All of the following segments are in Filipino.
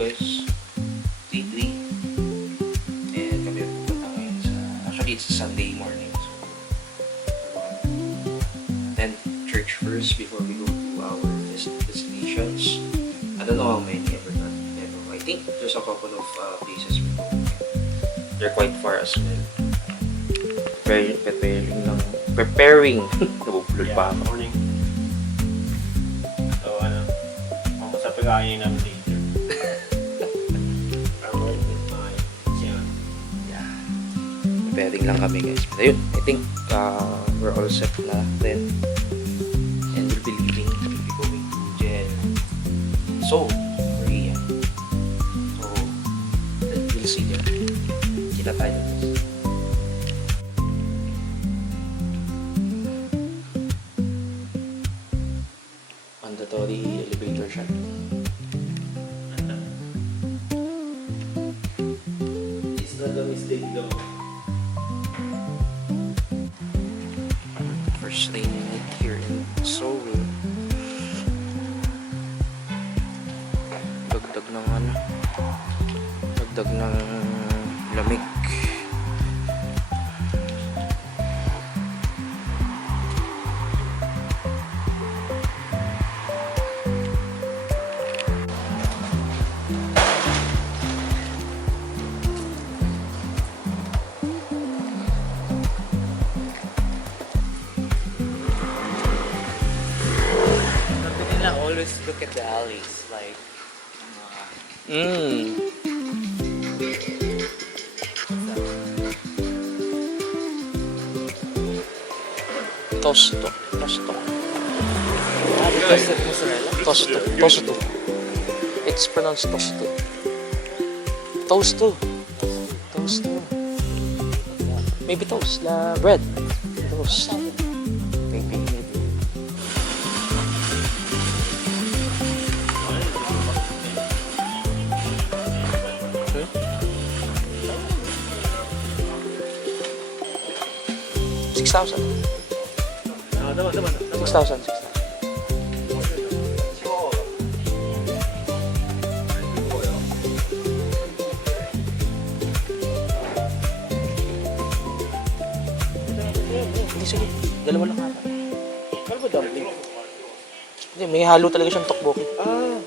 guys, day 3. And kami pupunta ngayon sa, actually it's a Sunday morning. So, attend church first before we go to our destinations. I don't know how many ever not. Pero I think there's a couple of places we go. They're quite far as well. Preparing. Nabubulol pa ako. Morning. So sa pag-aayay namin later. Yeah. Preparing lang kami guys. But ayun, I think we're all set na then. And we'll be leaving. We'll be going to Seoul, Korea. So, we'll see there. Kita tayo guys. Mandatory elevator siya. It's not a mistake though. First rainy night here in Seoul. Dagdag ng dagdag ng lamig. Always look at the alleys, like. Tosto. Tosto. It's pronounced tosto. Tosto. Maybe toast. Bread. Toast. Maybe. $6,000. 6,000. Hindi, sige. Dalawa lang ata. Kala ba dumpling? Hindi, may halo talaga siyang tteokbokki. Oo.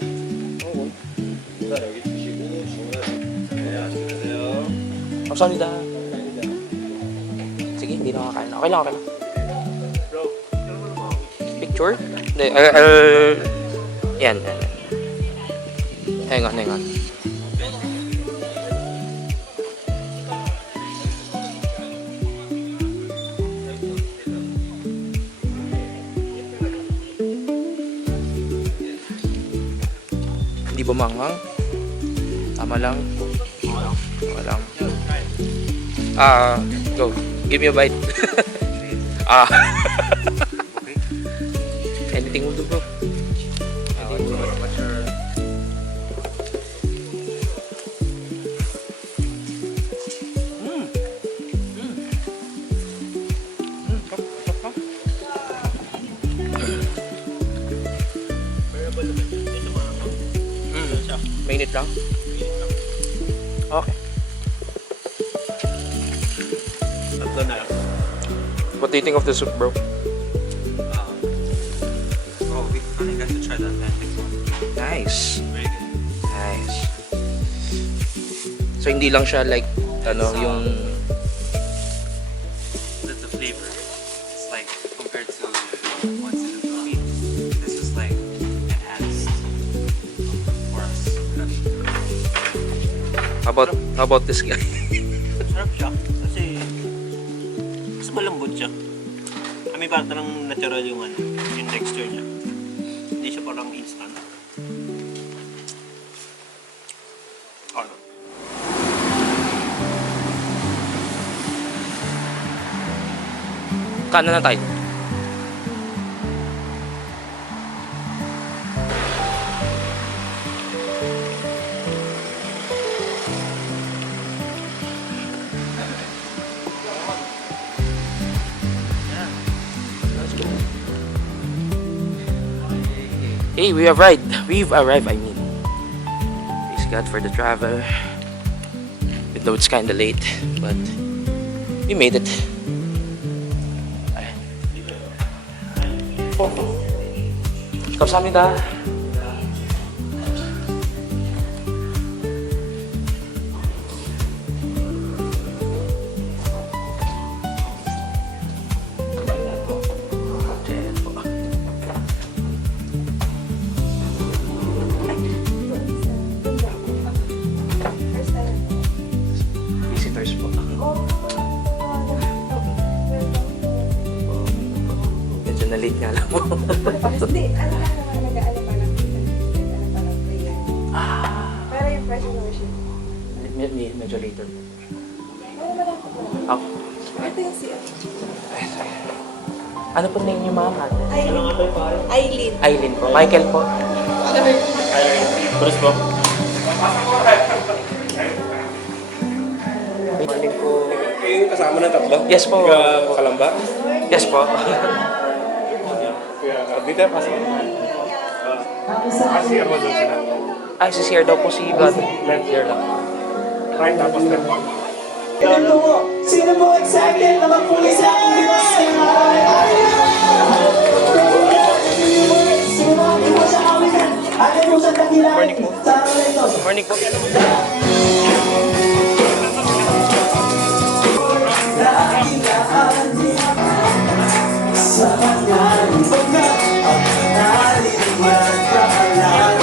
Kamsahamnida. Sige, hindi na makakain. Okay lang. Bro, kala mo naman. Picture? Hindi, yan. Hang on. Hindi ba manghang? Tama lang. Go. Give me a bite. Anything will do, bro. What's your... Mainit lang. Okay. Tatlo na lang. What do you think of the soup, bro? We finally got to try the authentic one. Nice. Very good. Nice. So hindi lang siya like yung The flavor. It's like compared to the ones in the Philippines. This is like enhanced for us. how about this guy? Sarap siya. Kasi mas malambot siya. Kami parang natural yung yung texture niya. Hindi siya parang instant. Kanan na tayo. Hey, we've arrived. I mean, this God for the travel. Even though it's kinda late, but we made it. 감사합니다. Visitors po. Medyo na-late nga lang po. Hindi, ano lang naman nag-aano pa lang kita. Nag-aano pa lang prayer. Pero yung fresh worship. Medyo later po. Ano ba lang po? Ako. Ito yung CF. Ano po name niyo, ma'am? Aileen. Aileen po. Michael po. Bruce po. Morning po. Yung kasama ng tatlo? Yes po. Kalamba? Yes po. Dito, pasok. Kasi ako doon sila. Ay, si Sir daw po si God. Left here lang. Right, tapos left. Ito mo, sino mo excited na magpuli sa aking Diyos? Sumaki mo sa awitan, alin mo sa dakilan. Morning po. Sa akin ito. Morning po. Sa kanya, pagkat ang naliliyan ka lang.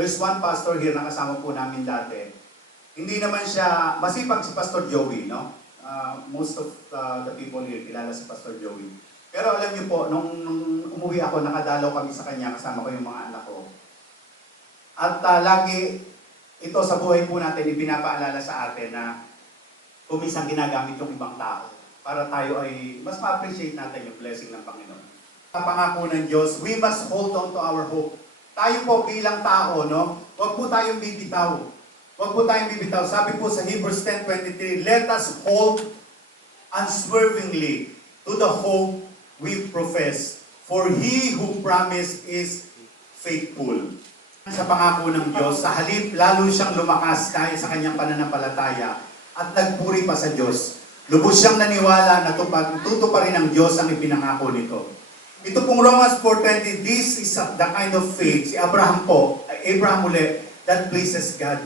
There's one pastor here na kasama po namin dati. Hindi naman siya, masipag si Pastor Joey, no? Most of the people here kilala si Pastor Joey. Pero alam niyo po, nung umuwi ako, nakadalaw kami sa kanya, kasama ko yung mga anak ko. At lagi, ito sa buhay po natin, ipinapaalala sa atin na kumisang ginagamit yung ibang tao para tayo ay mas ma-appreciate natin yung blessing ng Panginoon. Ang pangako ng Diyos, we must hold on to our hope. Tayo po bilang tao, no? Huwag po tayong bibitaw. Huwag po tayong bibitaw. Sabi po sa Hebrews 10:23, let us hold unswervingly to the hope we profess. For He who promised is faithful. Sa pangako ng Diyos, sa halip, lalo siyang lumakas dahil sa kanyang pananampalataya at nagpuri pa sa Diyos. Lubos siyang naniwala na tutuparin ng Diyos ang ipinangako nito. Ito pong Romans 4:20, this is the kind of faith, si Abraham po, Abraham ulit, that pleases God.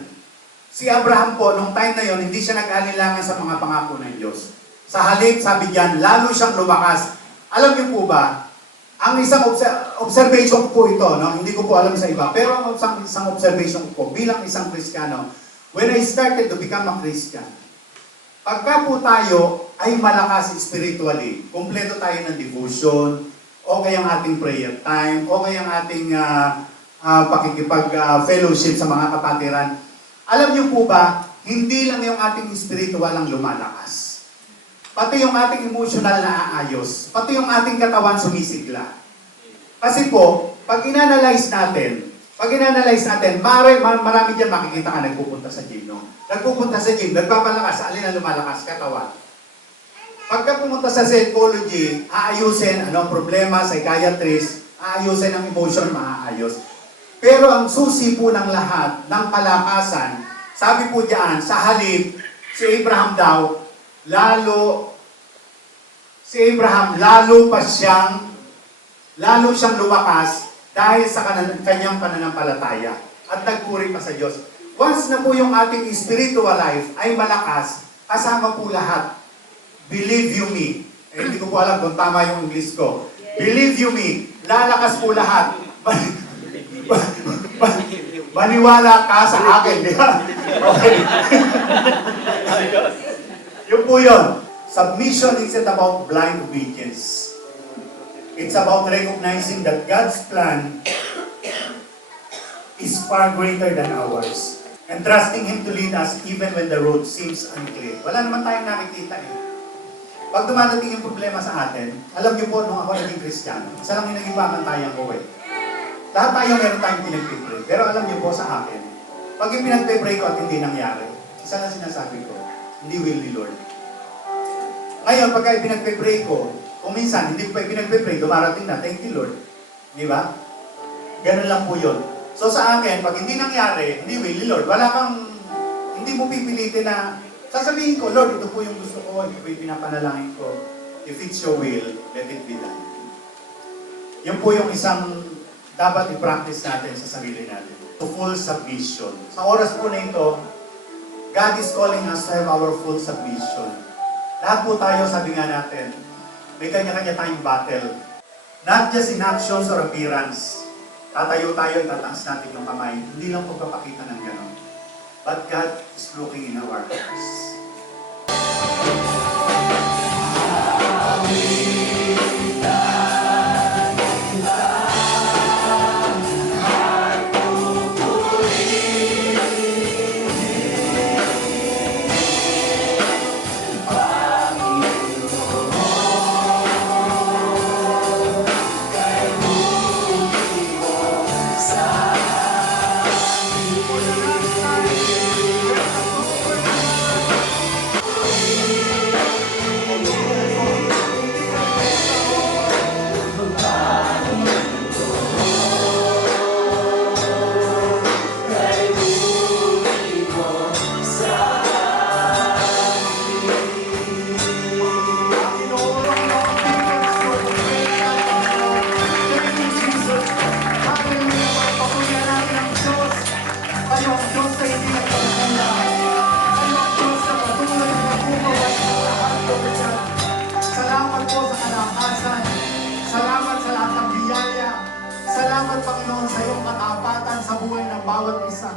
Si Abraham po, nung time na yon, hindi siya nag-alinlangan sa mga pangako ng Diyos. Sa halip, sabi diyan, lalo siyang lumakas. Alam niyo po ba, ang isang observation po ito, no? Hindi ko po alam sa iba, pero ang isang observation ko bilang isang Kristiyano, when I started to become a Christian, pagka po tayo ay malakas spiritually, kumpleto tayo ng devotion, o kaya ang ating prayer time, o kaya ang ating pakikipag-fellowship sa mga kapatiran. Alam niyo po ba, hindi lang yung ating spiritual ang lumalakas. Pati yung ating emotional na aayos. Pati yung ating katawan sumisigla. Kasi po, pag inanalyze natin, marami dyan makikita ka nagpupunta sa gym, no? Nagpupunta sa gym, nagpapalakas, alin ang lumalakas? Katawan. Pagka pumunta sa psychology, aayusin, problema, psychiatrist, aayusin ang emotion, maaayos. Pero ang susi po ng lahat, ng kalakasan, sabi po diyan, sa halip, si Abraham daw, lalo siyang lumakas dahil sa kanyang pananampalataya at nagpuri pa sa Diyos. Once na po yung ating spiritual life ay malakas, kasama po lahat. Believe you me. Hindi ko po alam kung tama yung English ko. Believe you me. Lalakas po lahat. Maniwala ka sa akin, di ba? Okay. Yun po yun. Submission isn't about blind obedience. It's about recognizing that God's plan is far greater than ours. And trusting Him to lead us even when the road seems unclear. Wala naman tayong nakikita eh. Pag dumadating yung problema sa atin, alam niyo po, nung ako naging Kristiyano, isa lang yung naging pamantayan ko eh. Lahat tayo meron tayong pinagpipray. Pero alam niyo po sa akin, pag yung pinagpipray ko at hindi nangyari, isa lang sinasabi ko, hindi will ni Lord. Ngayon, pagka pinagpipray ko, kung minsan, hindi ko pa pinagpipray, dumarating na, thank you Lord. Di ba? Ganun lang po yun. So sa akin, pag hindi nangyari, hindi will ni Lord. Wala kang, hindi mo pipilitin na, sasabihin ko, Lord, ito po yung gusto ko, ito po yung pinapanalangin ko. If it's your will, let it be done. Yan po yung isang dapat i-practice natin sa sarili natin. To full submission. Sa oras po na ito, God is calling us to have our full submission. Lahat po tayo, sabi nga natin, may kanya-kanya tayong battle. Not just in actions or appearance. Tatayo tayo, itataas natin yung kamay. Hindi lang pagpapakita ng gano'n. But God is looking in our hearts. Salamat po sa kalakasan. Salamat sa lahat ng biyaya. Salamat, Panginoon, sa iyong katapatan sa buhay ng bawat isa.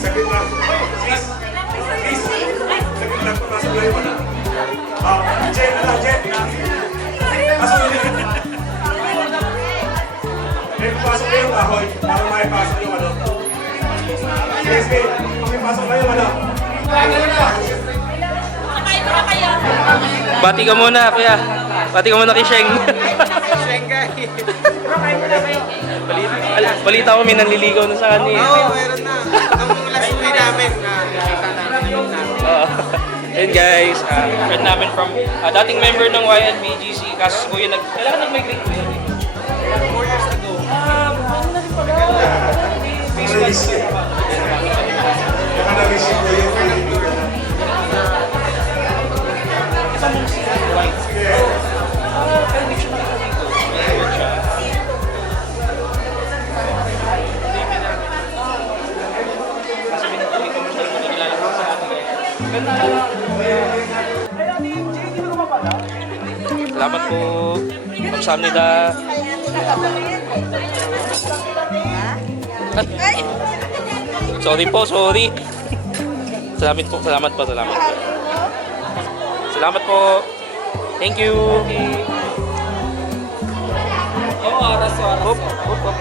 Saglit lang. Sis. Saglit lang. Pasok lang yung Jen, Jen. Pasok lang. Pasok lang yung kahoy. Para maipasok yung ano. Sige. Pasok lang yung ano. Bati ka muna, kuya. Bati ka muna kay Sheng. Balita ko may nanliligaw na sa kanya. Oo, meron na. Nung last week namin, nakita namin yung Ayun guys, friend namin from dating member ng YNBGC. Kaso po yun, kailangan nag-migrate po yun. 4 years ago. Ano na rin pala? Release ko. Naka-release ko yung Kasama mo si White. Pero hindi siya nakakadito. Ayun siya. Kasi hindi ko masyadong nakilala ko sa atin. Ganda lang. Salamat po. Kamsahamnida. Ay! Sorry po, sorry. Salamat po, salamat po, salamat po. Salamat po. Thank you. Oh, aras, aras. Hop, hop, hop.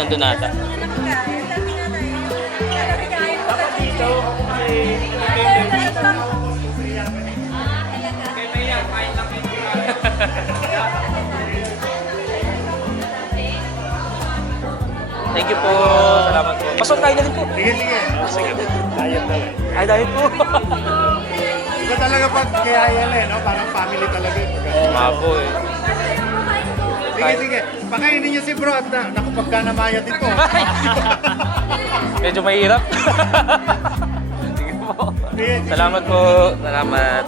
Nandun na ata. Thank you po. Salamat po. Pasok tayo na din po. Sige, sige. Sige. Diet na lang. Ay, dahil po. Iba talaga pag kaya yan no? Parang family talaga. Mga po eh. Sige, sige. Pakainin niyo si bro at nakapagka namayat ito. Medyo mahirap. Sige po. Salamat po. Salamat.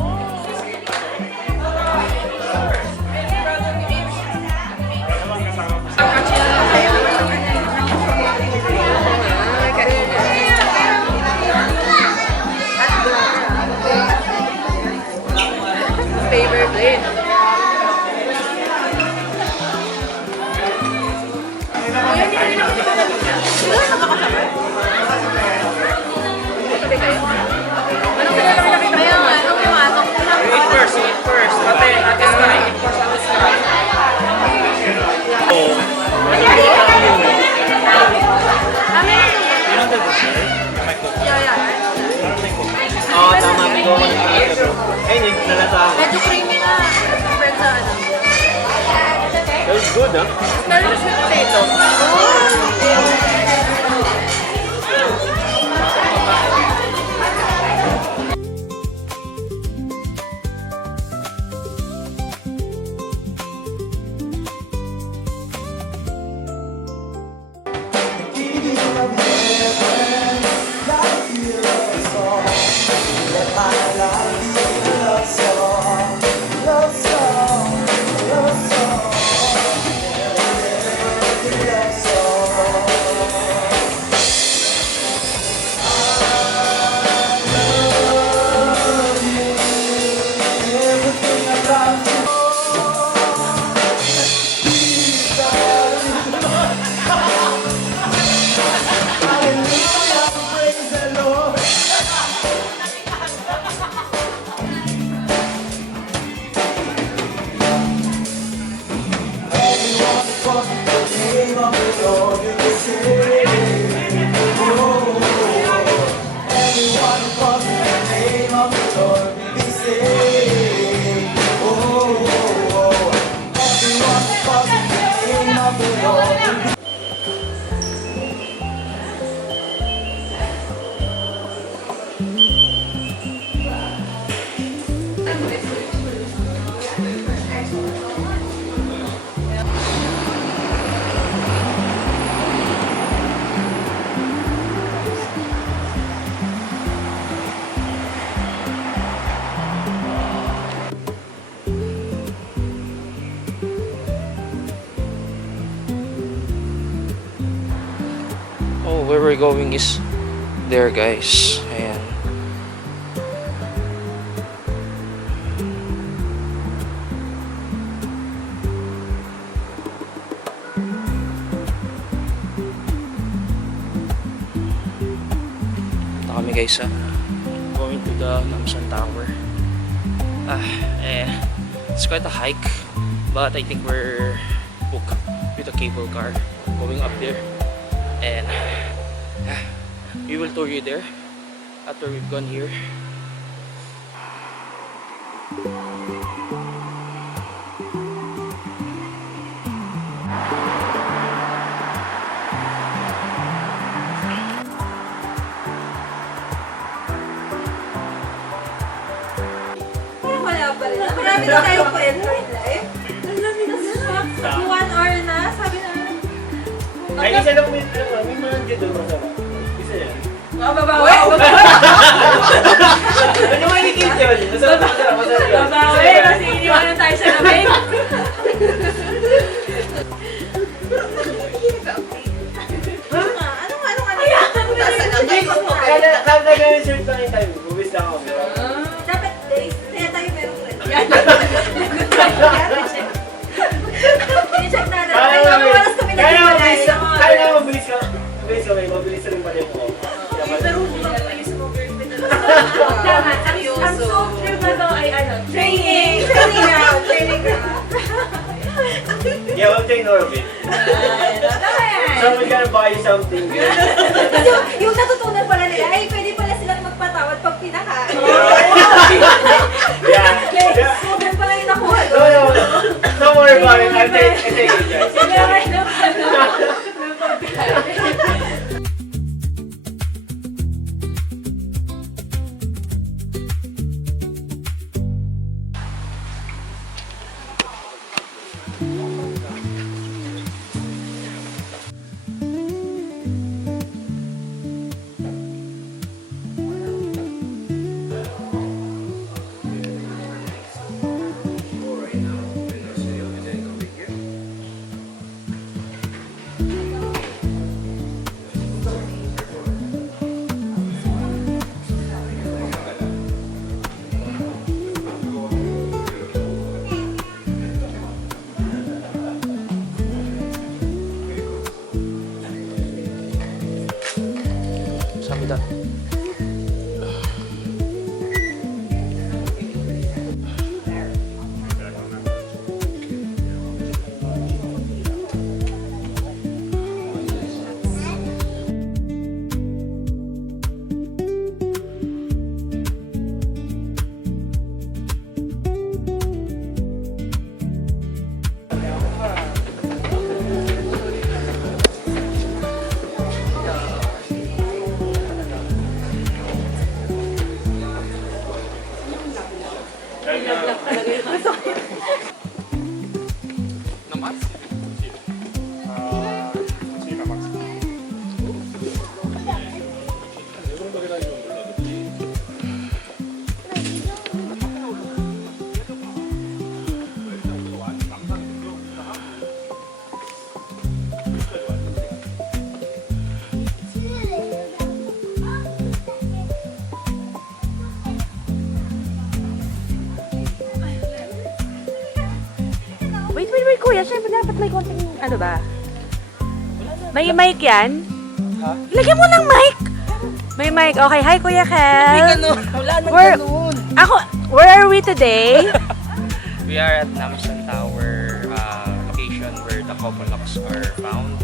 Favorite blade. Anong pinalaki-laki na yan? Anong pumasok? Eat first, eat first. Ate Sky, eat first, Ate Sky. Oo, tama. Ikaw ang nagkakita bro. Ay, hindi nalata ako. Medyo creamy na. Compared sa ano. That's good, ah. Pero sweet potato. Oh, where we're going is there, guys. Ayan. Ito kami, guys, going to the Namsan Tower. It's quite a hike, but I think we're booked with a cable car going up there. And we will tour you there after we've gone here. Parang wala pa rin. Marami na tayong kwento in life. Ang dami na sa 1 hour na. Sabi na. Ay, isa lang may mga doon masarap. Isa yan. Babawi! Ano yung inikip yun? Masarap, masarap, masarap yun. Babawi! Kasi iniwanan tayo sa lamig. Kada ganyan shirt lang yung time. Bubis lang ako. Dapat kaya tayo meron kwento. I-check natin. Ay, oras kami Kaya nag-iwalay. gonna buy you something good. Yung natutunan pala nila, ay pwede pala silang magpatawad pag pinakain. Yeah. So, ganun pala yung nakuha No, doon. no. Don't worry about it. I'll take it, guys. Sinamay na pala. Ng pagkain. Sabi that. Wait, kuya. Siyempre dapat may konting, ano ba? May mic yan? Ha? Lagyan mo ng mic! May mic. Okay, hi Kuya Kel. Wala nang We're- Where are we today? We are at Namsan Tower, location where the Copolox are found.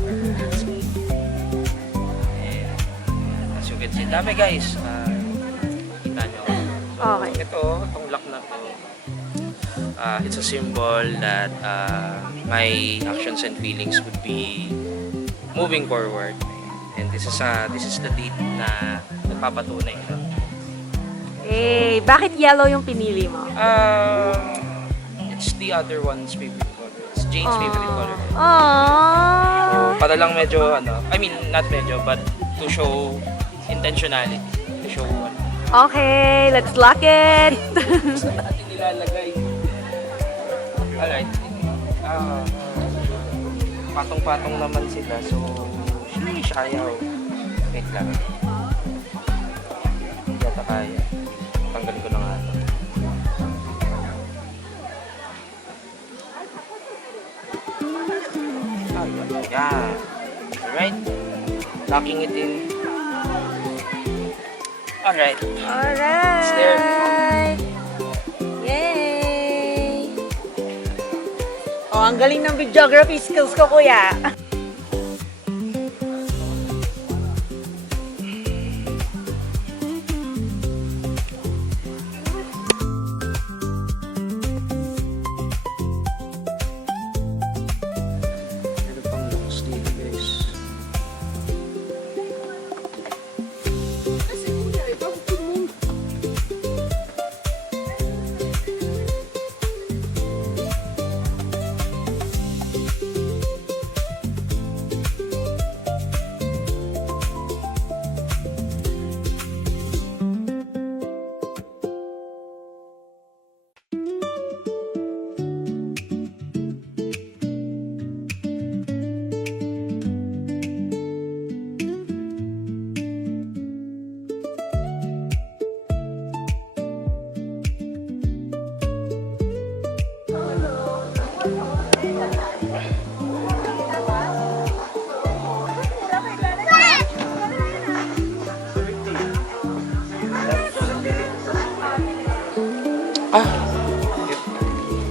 And as you can see, dami guys. Kita nyo. So, Okay. itong lock na to, it's a symbol that my actions and feelings would be moving forward. And this is the date na nagpapatunay na. Eh, bakit yellow yung pinili mo? It's the other one's favorite color. It's Jane's favorite color. Aww. Para lang medyo not medyo, but to show intentionality. To show Okay, let's lock it. saan natin nilalagay. Alright. Patong-patong naman sila, so sheesh, ayaw. Wait lang. Hindi yata kaya. Tanggalin ko na nga ito. Yeah. Alright. Locking it in. Alright. Alright. Yay! Oh, ang galing ng videography skills ko, kuya. Meron pang locks dito guys.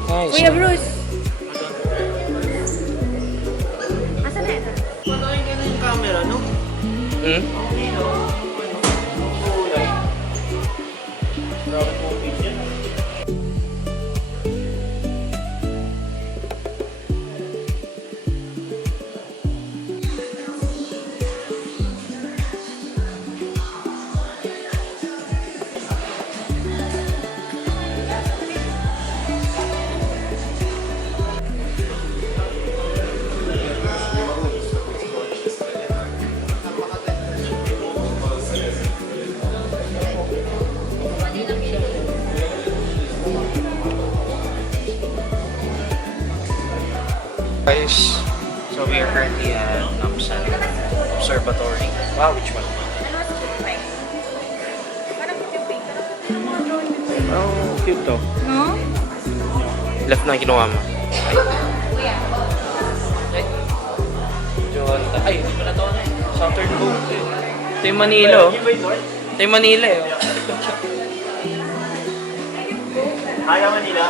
Nice. Kuya Bruce. Asan na ito? Patayin ka na yung camera. Hmm? Grabe po yan. Guys, so we are currently at Namsan Observatory. Wow, which one? Oh, cute to. No? Left na yung kinuha mo. Ay, hindi pala to. Southern Boom. Ito yung Manila, oh. Ito yung Manila, eh. Ayaw Manila.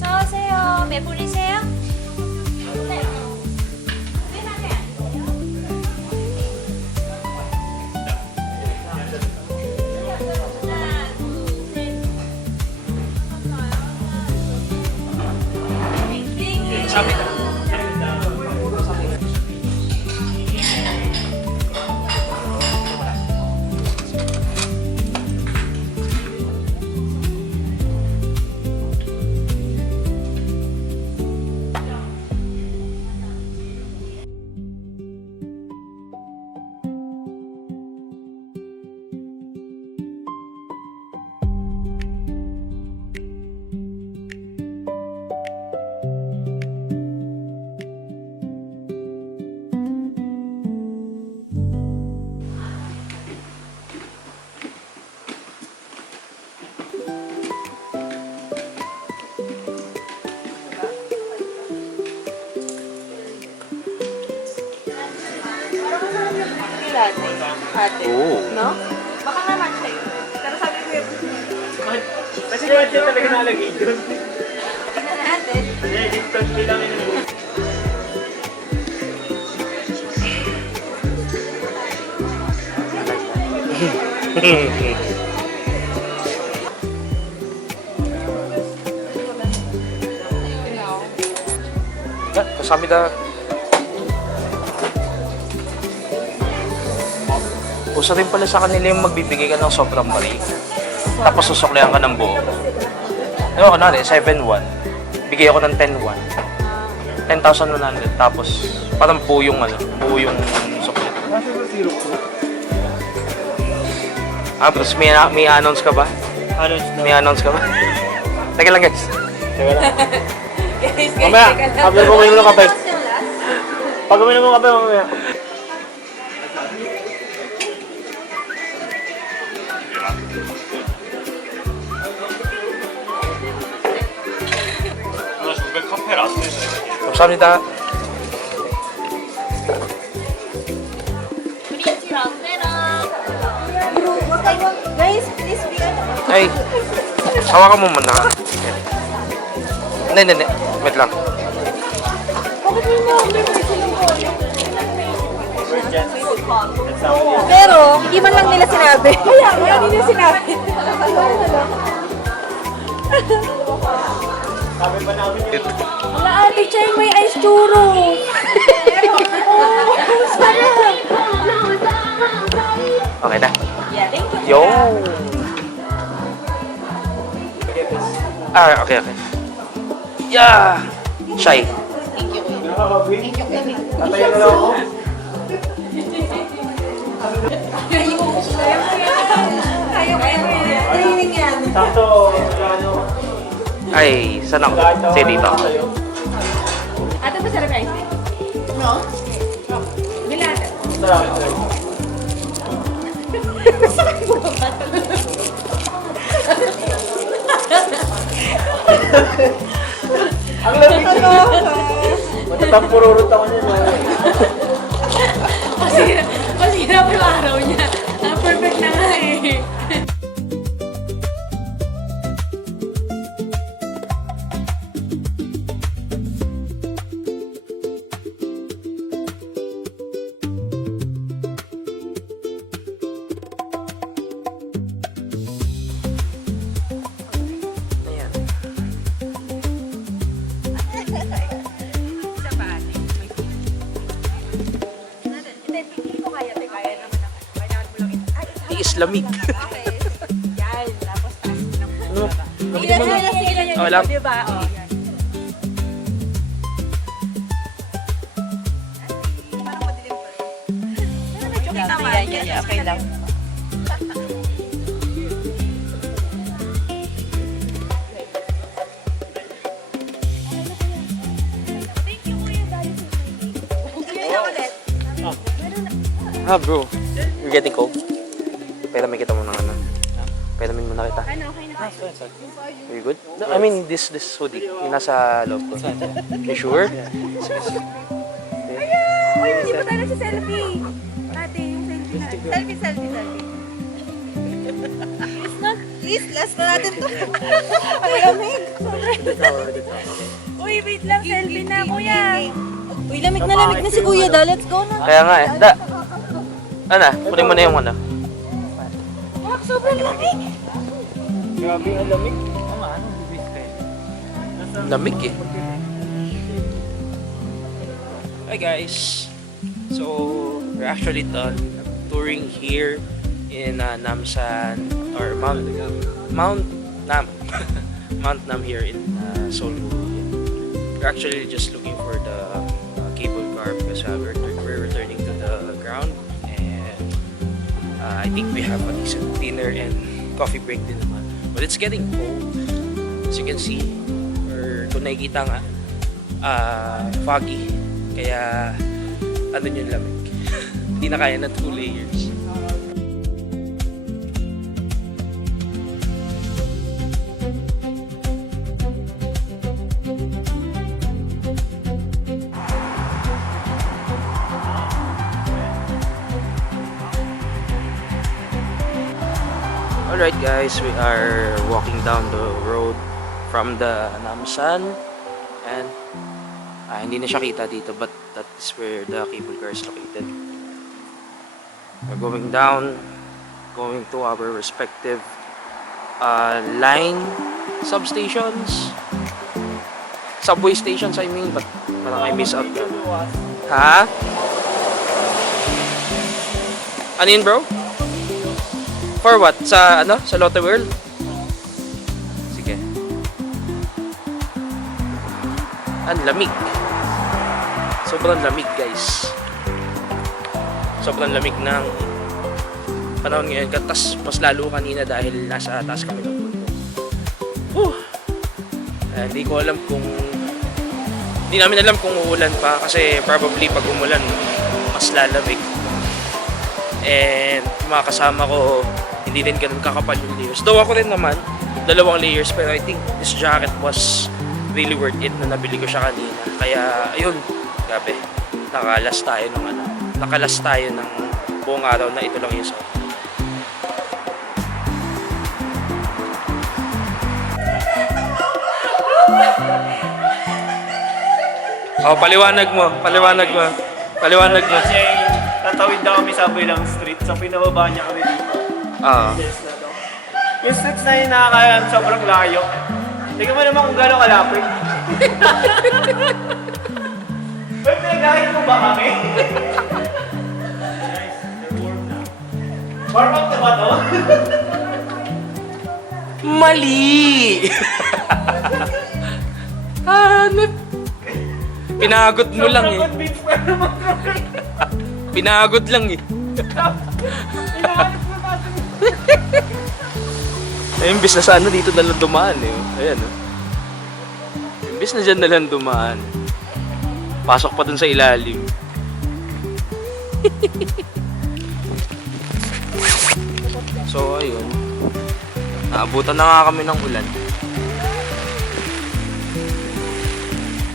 서세요. 몇 분이세요? Ate. Oo. No? Baka naman siya yun. Pero sabi ko yun. Kasi lahat yan talaga nalagay doon. Tignan natin. Kasi dito lang yun. Kasamida. Uso rin pala sa kanila yung magbibigay ka ng sobrang balik. Tapos susuklihan ka ng buo. Ano, kunwari, 7-1. Bigay ako ng 10-1. 10,100. Tapos, parang buo yung sukli. Tapos may announce ka ba? May announce ka ba? Teka lang guys. Guys, Mamaya, after ko may mga kapay. Tapos yung last. Pag uminom mo kapay, mamaya. 감사합니다. Guys, please be Ay, hawakan mo muna. Hindi. Wait lang. Pero, hindi man lang nila sinabi. Kaya, hindi nila sinabi. Wala ate, Chay, may ice churro. Oh, sarap. Okay na. Yeah, thank you. Yo! Ah, okay. Yeah! Shy. Tatayin na lang ako. Sakto, ano, Ay, saan ako? Say dito. Ate, masarap yung ice cream. No? Bilata. ang lamig na. Matatampururot ako niya. Mas hirap yung araw niya. Perfect na nga eh. Ayan. Hindi ko kaya, te. Kaya naman ako. Kaya naman mo lang ito. Ay, Islamig. okay. Yan, tapos taas ng Ano? Sige lang. Okay lang. Diba? Oh, yan. Parang madilim pa rin. Pero medyo kita man. Okay lang. Thank you, Kuya. Dahil sa Kuya na ulit. Ah, bro. You're getting cold? Pailamin kita muna ano. Pailamin muna kita. Ano, okay na. Are you good? No, I mean, this hoodie. Yung nasa loob ko. You sure? Uy, hindi pa tayo nagsiselfie. Ate, yung selfie na. Selfie. Please, last na natin to. Ang lamig. Uy, wait lang. Selfie na, kuya. Uy, lamig na si Kuya da. Let's go na. Kaya nga eh. Ano? Kunin mo na yung ano. Wak, sobrang lamig. Grabe ang lamig. Lamig eh. Hi guys. So, we're actually done touring here in Namsan or Mount Nam. Mount Nam here in Seoul. We're actually just looking for the cable car because we're returning to the ground, and I think we have a decent dinner and coffee break din naman. But it's getting cold. As you can see, or kung nakikita nga, foggy. Kaya, ano yung lamig. Hindi na kaya na 2 layers. Alright guys, we are walking down the road from the Namsan, and hindi na siya kita dito, but that is where the cable car is located. We're going down, going to our respective line substations, subway stations I mean, but parang I miss out na. Ha? Ano yun bro? For what? Sa ano? Sa Lotte World? Sige. Ang lamig. Sobrang lamig guys. Sobrang lamig ng panahon ngayon. Tas mas lalo kanina dahil nasa taas kami ng bundok. Hindi ko alam kung... Hindi namin alam kung uulan pa kasi probably pag umulan mas lalamig. And mga kasama ko hindi din ganun kakapal yung layers. Though ako rin naman, 2 layers, pero I think this jacket was really worth it na nabili ko siya kanina. Kaya, ayun, grabe. Nakalas tayo ng buong araw na ito lang yung suot. Oh, paliwanag mo. Kasi tatawid na kami sa Bilang Street. So pinababa niya kami dito. Yes na to. Yung streets na yun nakakayaan sobrang layo. Tingnan mo naman kung gano'ng kalapit. Pero pinagahin mo ba kami? Warm up na ba to? Mali! Pinagod mo lang eh. Pinagod lang eh. Ay, imbis na sana dito na lang dumaan eh. Ayan oh. Imbis na dyan na lang dumaan. Pasok pa dun sa ilalim. So ayun. Naabutan na nga kami ng ulan.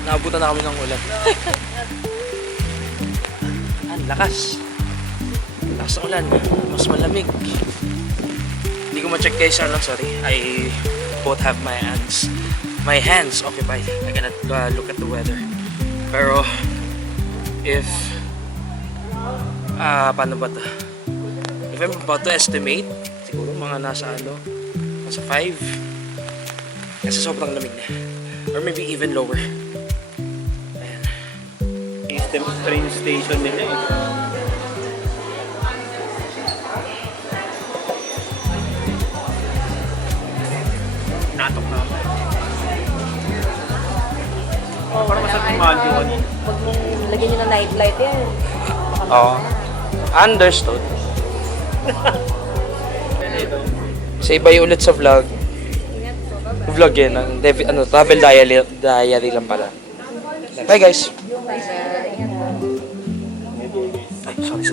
Naabutan na kami ng ulan. Ang lakas. Lakas ng ulan. Mas malamig. Hindi ko ma-check guys, sorry. I both have my hands occupied. I cannot look at the weather. Pero if paano ba to? If I'm about to estimate, siguro mga nasa 5. Kasi sobrang lamig na. Or maybe even lower. Ayan. Train station nila eh. Natok na. Parang masarap mahal yun. Huwag mong lagyan nyo ng nightlight yan. Oo. Understood. Sa iba yung ulit sa vlog. Vlog yan. Travel diary lang pala. Bye guys. Ay, sorry.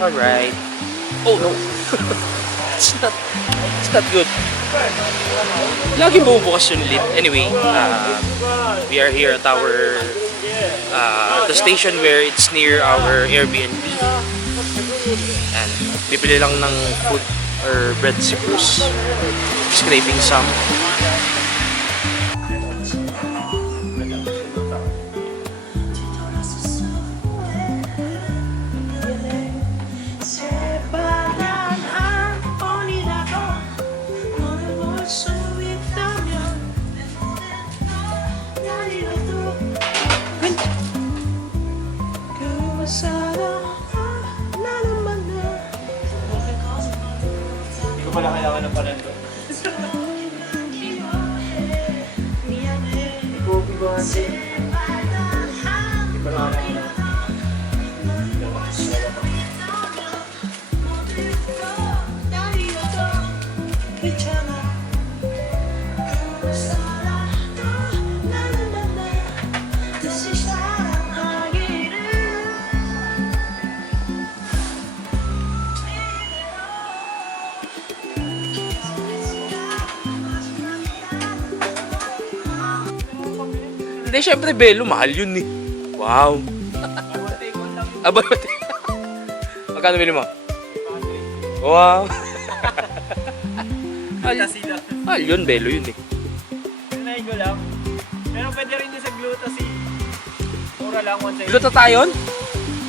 Alright. Oh no. It's not good. Laging bumubukas yung lid. Anyway, we are here at our the station where it's near our Airbnb. And bibili lang ng food or bread si Bruce. He's craving some. Hindi ko pala kailangan ng panalo. Kopi ba kasi? Hindi ko pala kailangan ng Hindi, syempre, Belo, mahal yun eh. Wow. Aba, magkano bili mo? Wow. Mahal yun, Belo yun eh. Tinay ko lang. Pero pwede rin yung sa Glutasy. Mura lang 1 sa Glutathione?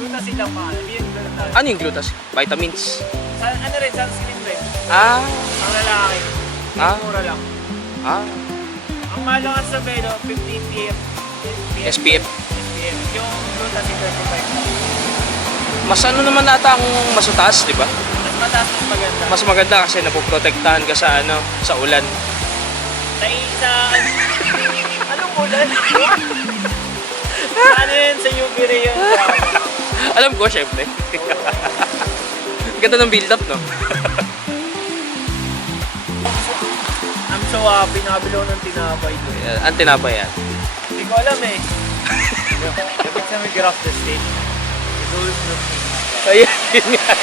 Glutasy lang mahal. Hindi yung Glutathione. Ano yung glutathione? Vitamins. Ano rin, sunscreen rin. Ah. Ang lalaki. Mura lang. Ang mahal lang sa Belo, 15 PM. SPF. SPF. Yung Glutasy 35. Mas ano naman ata ang mas mataas, di ba? Mas mataas, mas maganda. Mas maganda kasi napoprotektahan ka sa sa ulan. Anong ulan? Ano yun sa UV ray yun? Alam ko, syempre. Ganda ng build-up, no? I'm so happy, nakabilaw ng tinapay doon. Ang tinapay yan. Hindi ko alam eh. Every time we get off the stage, it's always looking. Ayun, yun nga.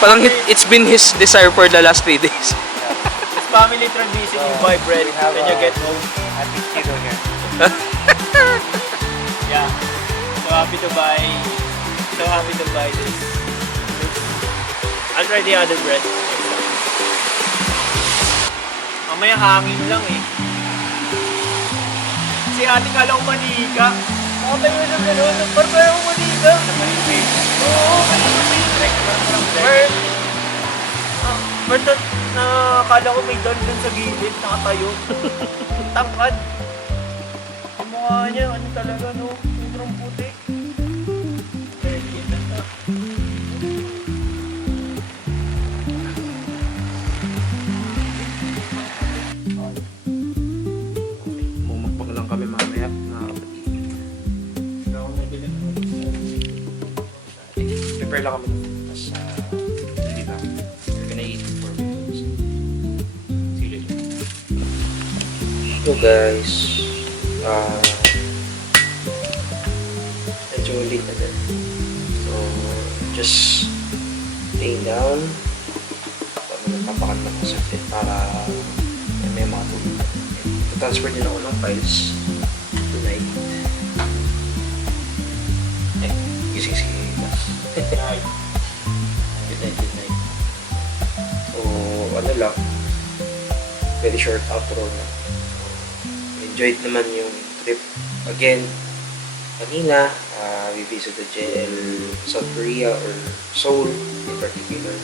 Parang it's been his desire for the last 3 days. It's family tradition, you buy bread when you get home. Happy kiddo here. Yeah. So happy to buy this. I'll try the other bread. Mamaya hangin lang eh. Si ate kala ko manika. Nakatayo na gano'n. Parang kaya ko manika. Oo, pero nakakala ko may doon dun sa gilid. Nakatayo. Tangkad. Ang mukha niya, ano talaga no? Sobrang puti. Mumukbang lang kami mamaya. prepare lang kami. Tapos, hindi na. We're gonna eat before we close. See you later. So guys, medyo late na din. So, just laying down. Nagpapakan lang sa fit para may mga tulog. Transfer din ako ng files tonight. Gising si Mas. Good night, good night. So, ano lang, very short outro na. Enjoyed naman yung trip. Again, kanina, we visited South Korea or Seoul in particular.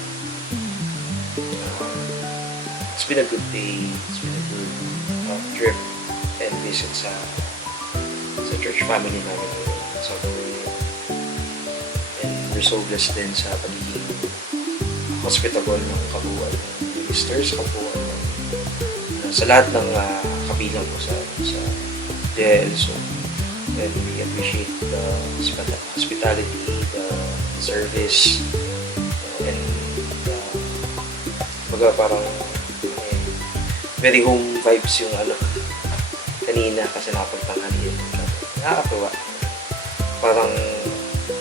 It's been a good day. It's been a good trip and visit sa church family namin in South Korea. And we're so blessed din sa pagiging hospitable ng kabuuan ng ministers, kabuuan ng sa lahat ng kabilang ko sa JL. So, and we appreciate the hospitality, the service, and parang very home vibes yung kanina kasi nakapagtanghalian. Nakakatuwa. Parang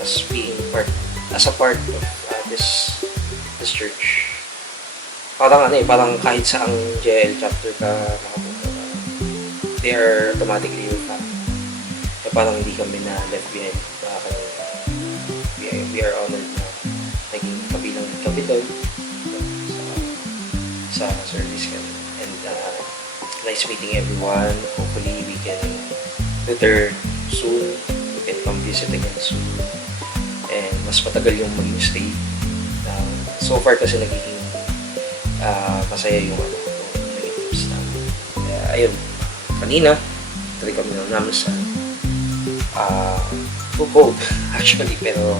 as a part of this church. Parang parang kahit saang JL chapter ka nakapunta ka, they are automatically your family. Kaya parang hindi kami na left behind. We are honored na naging kabilang kami doon sa service kami. And nice meeting everyone. Hopefully we can return soon. We can come visit again soon. And mas matagal yung maging stay. So far kasi nagiging masaya yung naging trips namin. Kaya ayun, kanina try kami namin sa too cold actually, pero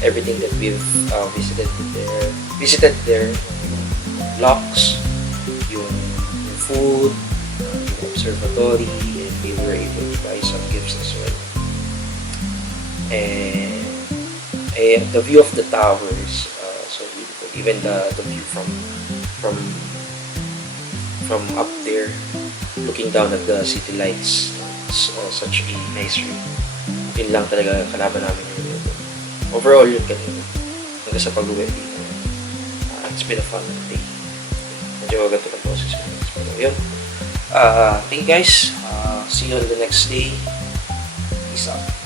everything that we've visited there, blocks, yung food, yung observatory, and we were able to buy some gifts as well. And the view of the towers, so beautiful. Even the view from up there, looking down at the city lights, such a nice view. Yun lang talaga kalaban namin yung overall yun kanina. Hanggang sa pag-uwi dito. It's been a fun day. Medyo ganito na process ko. Pero yun. Thank you guys. See you on the next day. Peace out.